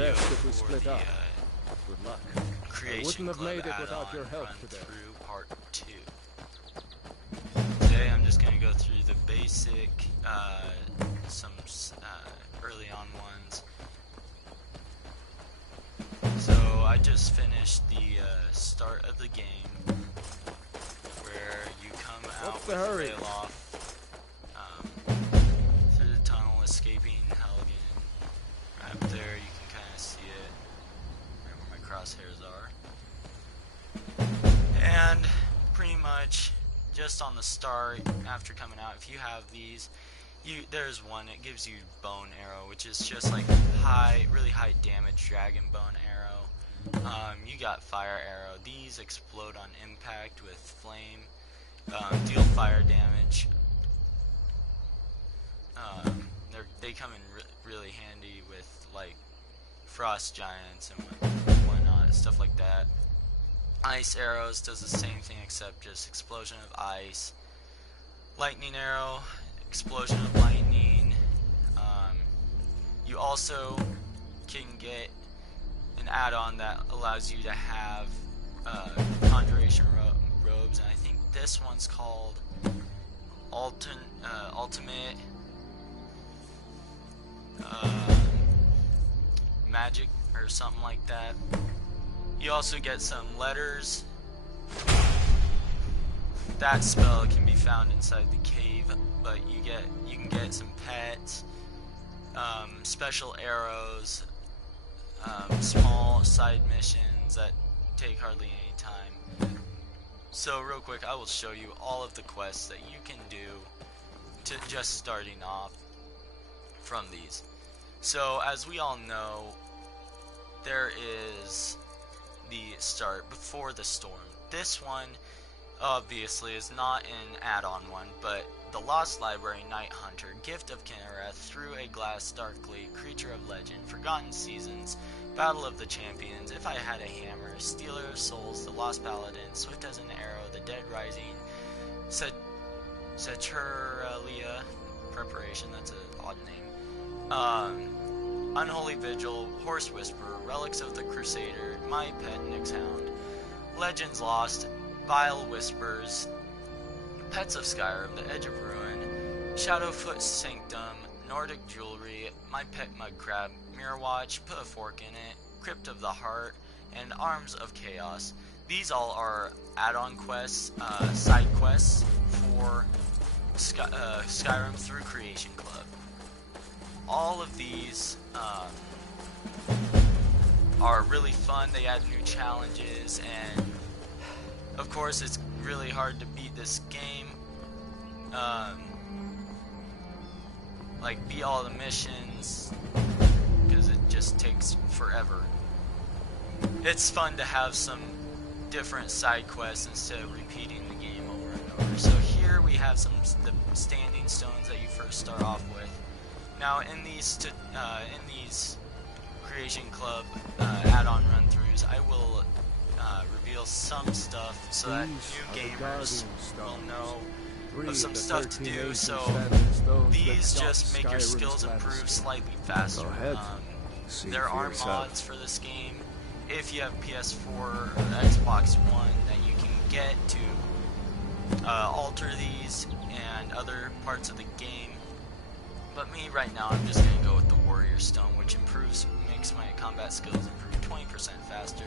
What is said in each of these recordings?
video if we for split the up. Good luck. Creation wouldn't have Club made it without add-on your help run today. through part 2. Today I'm just going to go through the basic, some early on ones. So I just finished the start of the game, where you come out What's the with hurry? the rail off through the tunnel, escaping Halligan. Right up there, you can kind of see it, right where my crosshairs are. And pretty much just on the start, after coming out, if you have these, there's one, it gives you bone arrow, which is just like really high damage dragon bone arrow. You got fire arrow. These explode on impact with flame, deal fire damage. They come in really handy with like frost giants and whatnot, stuff like that. Ice arrows does the same thing except just explosion of ice. Lightning arrow, explosion of lightning. You also can get an add-on that allows you to have conjuration robes, and I think this one's called ultimate magic or something like that. You also get some letters. That spell can be found inside the cave, but you can get some pets, special arrows, small side missions that take hardly any time. So real quick, I will show you all of the quests that you can do to just starting off from these. So as we all know, there is the start before the storm. This one obviously is not an add-on one, but the Lost Library Night Hunter, Gift of Kinnereth, Through a Glass Darkly, Creature of Legend, Forgotten Seasons, Battle of the Champions, If I Had a Hammer, Stealer of Souls, The Lost Paladin, Swift as an Arrow, The Dead Rising, Saturalia Preparation, that's an odd name, Unholy Vigil, Horse Whisperer, Relics of the Crusader, My Pet Nixhound, Legends Lost, Vile Whispers, Pets of Skyrim, The Edge of Ruin, Shadowfoot Sanctum, Nordic Jewelry, My Pet Mudcrab, Mirror Watch, Put a Fork in It, Crypt of the Heart, and Arms of Chaos. These all are add-on quests, side quests for Skyrim through Creation Club. All of these are really fun. They add new challenges, and of course it's really hard to beat this game. Like beat all the missions, because it just takes forever. It's fun to have some different side quests instead of repeating the game over and over. So here we have the standing stones that you first start off with. Now in these Creation Club add-on run-throughs, I will reveal some stuff so that new gamers will know of some stuff to do. So these just make your skills improve slightly faster. There are mods for this game, if you have PS4 or Xbox One, that you can get to alter these and other parts of the game. But me right now, I'm just gonna go with the Warrior Stone, which makes my combat skills improve 20% faster.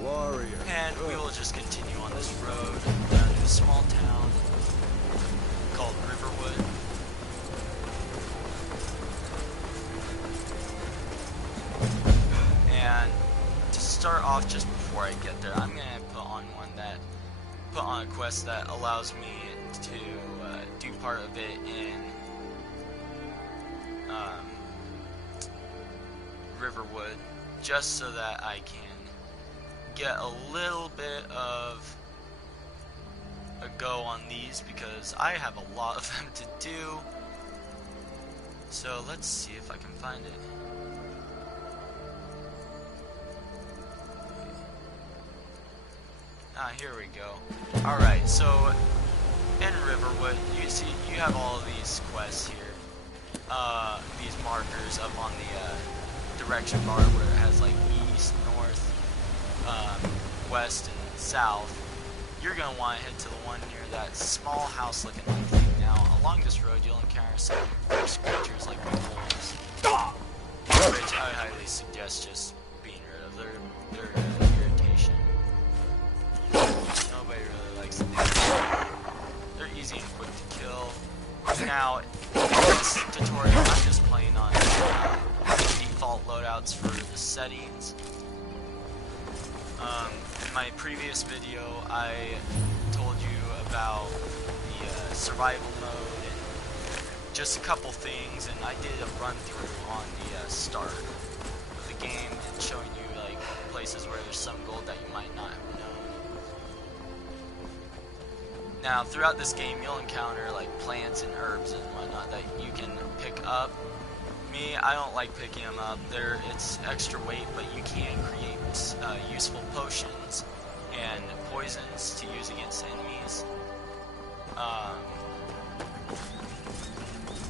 Warrior. And we will just continue on this road down to a small town called Riverwood. And to start off, just before I get there, I'm gonna put on a quest that allows me to do part of it in Riverwood, just so that I can get a little bit of a go on these, because I have a lot of them to do. So let's see if I can find it. Here we go. Alright, so in Riverwood, you see you have all of these quests here. These markers up on the direction bar where it has like east, north, west, and south, you're going to want to head to the one near that small house looking like thing. Now, along this road, you'll encounter some fierce creatures like wolves, which I highly suggest just being rid of. Their irritation. Nobody really likes them. They're easy and quick to kill. Now, in this tutorial, I'm just playing on default loadouts for the settings. In my previous video, I told you about the survival mode and just a couple things, and I did a run through on the start of the game and showing you like places where there's some gold that you might not have known. Now, throughout this game, you'll encounter like plants and herbs and whatnot that you can pick up. Me, I don't like picking them up. It's extra weight, but you can create useful potions and poisons to use against enemies.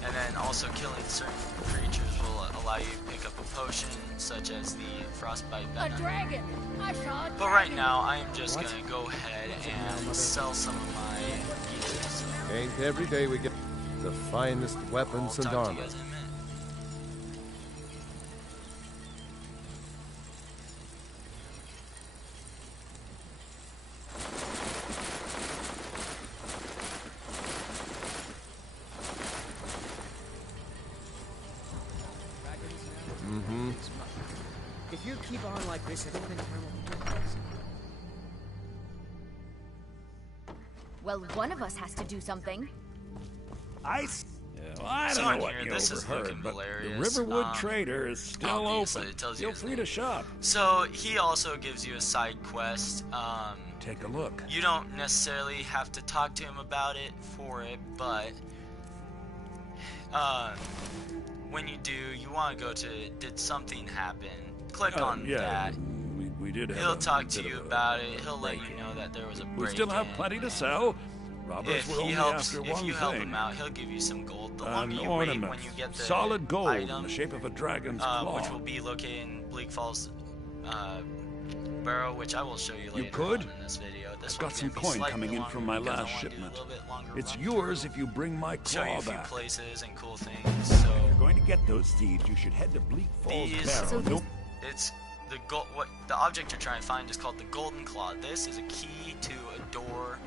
And then also killing certain creatures will allow you to pick up a potion, such as the frostbite venom. A dragon! I saw a dragon! But right now, I am just going to go ahead and sell some of my gears. Ain't every day we get the finest weapons and I'll talk to armor. you guys in a minute. If you keep on like this, it'll in turn will be crazy. Well, one of us has to do something. I So don't on know what here, you this is overheard, looking but the hilarious. Riverwood Trader is still obviously open. it tells you Feel his free name. to shop. So he also gives you a side quest. Take a look. You don't necessarily have to talk to him about it for it, but when you do, you want to go to did something happen? Click on that. We did have He'll a talk to bit you of a about it. He'll let you break-in. know that there was a break. We still have plenty to sell. Robbers If were he only helps, after if one you help thing. him out, he'll give you some gold. The An longer you ornament. wait when you get the Solid gold item, in the shape of a dragon's claw. which will be located in Bleak Falls Barrow, which I will show you later could? on in this video. This I've got one's some gonna be coin slightly coming in longer from my because I last wanna do a shipment. little bit longer It's run yours through. if you bring my Show you claw a few back. places and cool things. So If you're going to get those seeds, you should head to Bleak Falls These- Barrow. So Nope. it's the gold. What the object you're trying to find is called the Golden Claw. This is a key to a door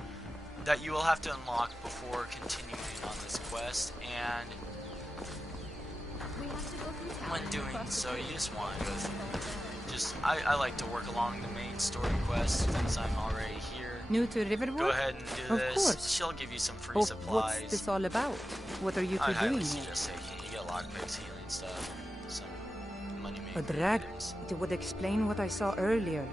that you will have to unlock before continuing on this quest. And We have to go through town when and doing across the so, you bridge. just want to go through. I like to work along the main story quest since I'm already here. New to Riverwood? Go ahead and do Of this. course. She'll give you some free Oh, supplies. what's this all about? What are you I two highly doing here? suggest taking it. You get lockpicks, healing stuff, and some money A making drag. items. It would explain what I saw earlier.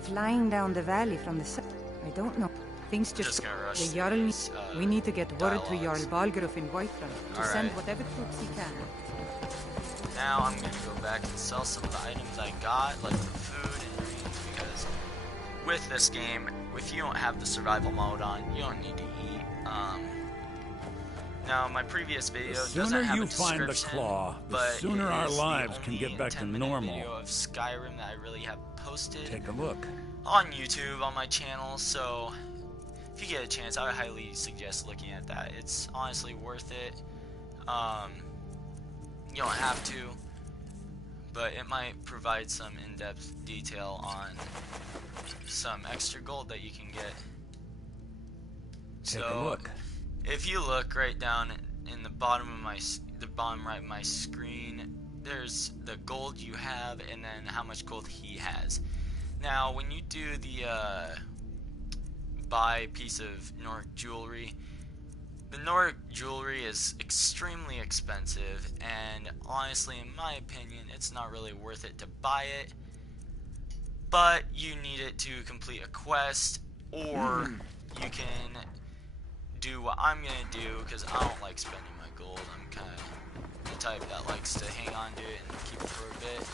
Flying down the valley from the south. I don't know. Things just... Just gonna rush The through Jarl... these, We need to get word to Jarl dialogues. Balgruuf in Whiterun to All send right. whatever troops he can. Now I'm gonna go back and sell some of the items I got, like the food and greens, because with this game, if you don't have the survival mode on, you don't need to eat. Now my previous video The doesn't sooner have you a find the description, claw, the but sooner it our is the lives can only get back to 10-minute normal. video of Skyrim that I really have posted Take a look. on YouTube on my channel, so if you get a chance, I would highly suggest looking at that. It's honestly worth it. You don't have to, but it might provide some in-depth detail on some extra gold that you can get. Take a look. If you look right down in the bottom of the bottom right of my screen, there's the gold you have and then how much gold he has. Now, when you do the buy piece of Nordic jewelry, the Nordic jewelry is extremely expensive, and honestly, in my opinion, it's not really worth it to buy it. But you need it to complete a quest, or you can do what I'm gonna do, because I don't like spending my gold. I'm kind of the type that likes to hang on to it and keep it for a bit.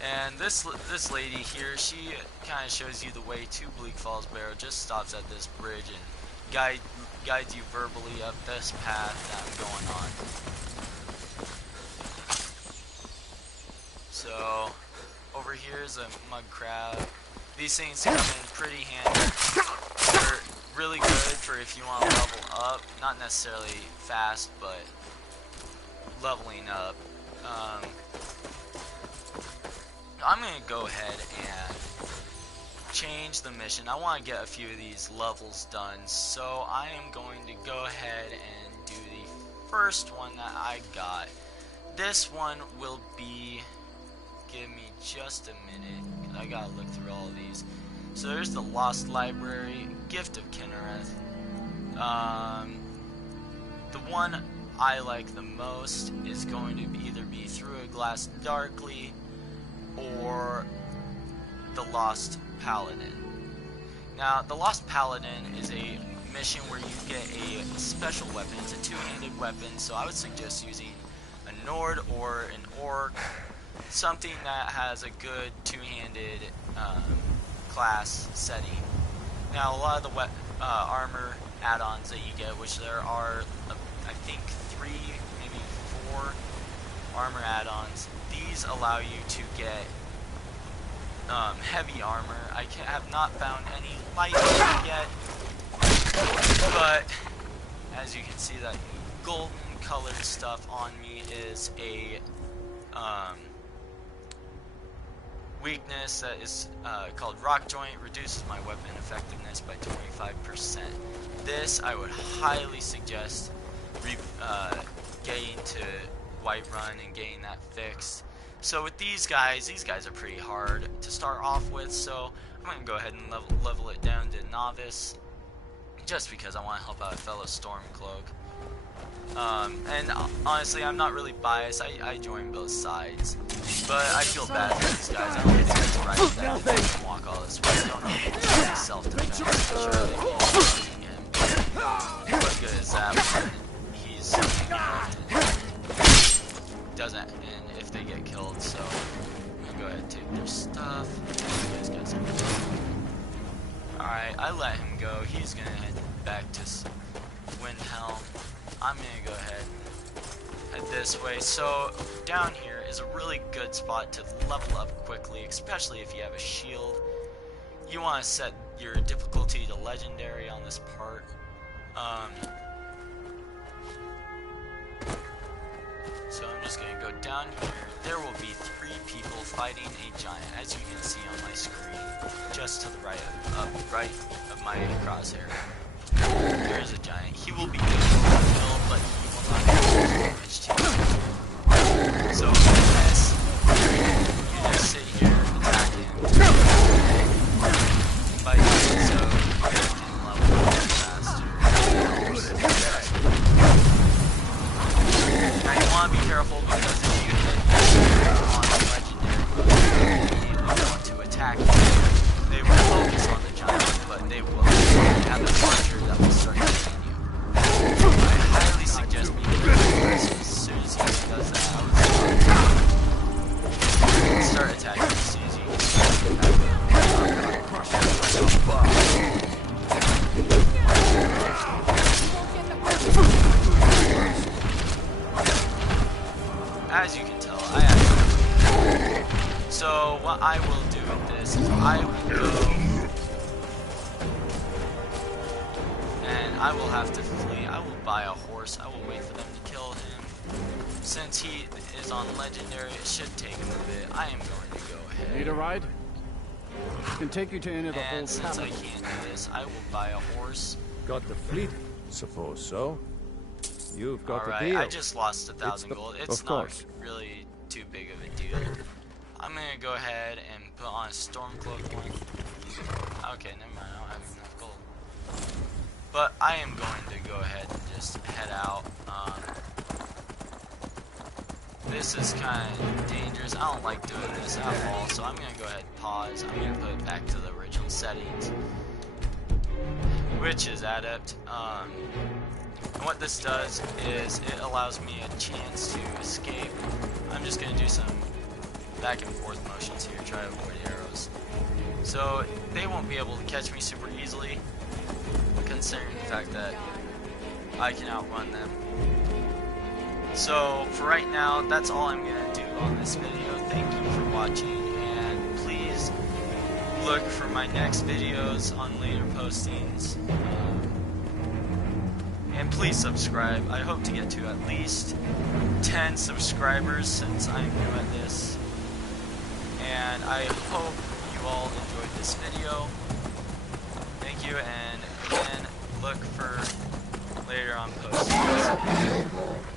And this lady here, she kind of shows you the way to Bleak Falls Barrow. Just stops at this bridge and guide you verbally up this path that I'm going on. So, over here is a mud crab. These things come in pretty handy. They're really good for if you want to level up. Not necessarily fast, but leveling up. I'm going to go ahead and change the mission. I want to get a few of these levels done, so I am going to go ahead and do the first one that I got. This one will be, give me just a minute, because I gotta look through all of these. So there's the Lost Library, Gift of Kinnereth. The one I like the most is going to either be Through a Glass Darkly or the Lost Paladin. Now, the Lost Paladin is a mission where you get a special weapon. It's a two-handed weapon, so I would suggest using a Nord or an Orc, something that has a good two-handed class setting. Now, a lot of the armor add-ons that you get, which there are, I think, 3, maybe 4 armor add-ons, these allow you to get heavy armor. I have not found any light armor yet, but as you can see, that golden colored stuff on me is a weakness that is called Rock Joint. Reduces my weapon effectiveness by 25%. This I would highly suggest getting to Whiterun and getting that fixed. So with these guys are pretty hard to start off with, so I'm going to go ahead and level it down to Novice, just because I want to help out a fellow Stormcloak. And honestly, I'm not really biased. I join both sides, but I feel bad for these guys. I don't think it's right that they can walk all this way. I don't know if it's self-defense. Sure, they can using him. What good is that when he's doesn't, and if they get killed? So I'm gonna go ahead and take their stuff. These guys alright, I let him go. He's gonna head back to Windhelm. I'm gonna go ahead and head this way. So down here is a really good spot to level up quickly, especially if you have a shield. You want to set your difficulty to legendary on this part. So I'm just gonna go down here. There will be 3 people fighting a giant, as you can see on my screen, just to the right of my crosshair. There's a giant. He will be difficult to kill, but he will not have damage to you. So as you just sit here, attack him. By doing so, you can level up faster. Now you want to be careful, because if you hit on legendary and they want to attack you, they will focus on the giant, but they will have a launcher that will start hitting you. I highly suggest me doing this as soon as he does that. I would start attacking as soon as you get back up. As you can tell, I actually. So what I will do with this is I will go. And I will have to flee. I will buy a horse. I will wait for them to kill him. Since he is on legendary, it should take him a bit. I am going to go ahead. Need a ride? Can take you to any of the whole And since I can't do this, I will buy a horse. Got the fleet? Suppose so. You've got the Alright, deal. I just lost 1,000 gold. It's of not course. really too big of a deal. I'm gonna go ahead and put on a Stormcloak one. Okay, never mind, I don't have enough gold. But I am going to go ahead and just head out. This is kind of dangerous. I don't like doing this at all, so I'm gonna go ahead and pause. I'm gonna put it back to the original settings, which is adept. And what this does is it allows me a chance to escape. I'm just going to do some back and forth motions here, try to avoid arrows. So they won't be able to catch me super easily, considering the fact that I can outrun them. So for right now, that's all I'm gonna do on this video. Thank you for watching, and please look for my next videos on later postings. And please subscribe. I hope to get to at least 10 subscribers since I'm new at this. And I hope you all enjoyed this video. Thank you, and again, look for later on postings.